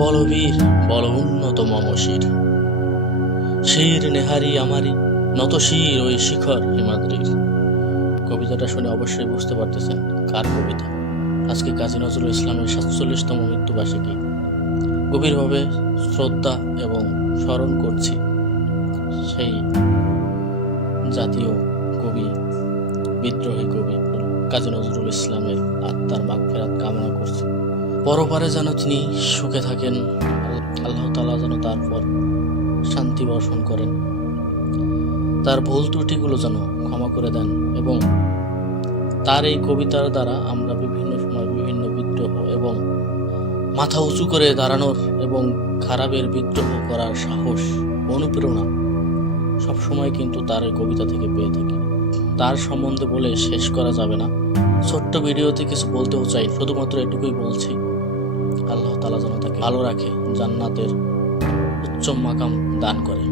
বলবীর বল উন্নত মমশির, শির নেহারি আমারি নত শির ওই শিখর হিমাদ্রির। কবিতাটা শুনে অবশ্যই বুঝতে পারতেছেন কার কবিতা। আজকে কাজী নজরুল ইসলামের ৪৭তম মৃত্যুবার্ষিকী গভীরভাবে শ্রদ্ধা এবং স্মরণ করছি সেই জাতীয় কবি, বিদ্রোহী কবি কাজী নজরুল ইসলামের আত্মার মাগফিরাত কামনা করছি। পরপারে যেন তিনি সুখে থাকেন, আল্লাহ তাআলা যেন তার পর শান্তি বর্ষণ করেন, তার ভুল ত্রুটিগুলো যেন ক্ষমা করে দেন এবং তার এই কবিতার দ্বারা আমরা বিভিন্ন সময় বিভিন্ন বিদ্রোহ এবং মাথা উঁচু করে দাঁড়ানোর এবং খারাপের বিদ্রোহ করার সাহস, অনুপ্রেরণা সবসময় কিন্তু তার এই কবিতা থেকে পেয়ে থাকি। তার সম্বন্ধে বলে শেষ করা যাবে না। ছোট্ট ভিডিওতে কিছু বলতেও চাই, শুধুমাত্র এটুকুই বলছি, আল্লাহ তাআলা যেন তাকে ভালো রাখে, জান্নাতের উচ্চ মাকাম দান করে।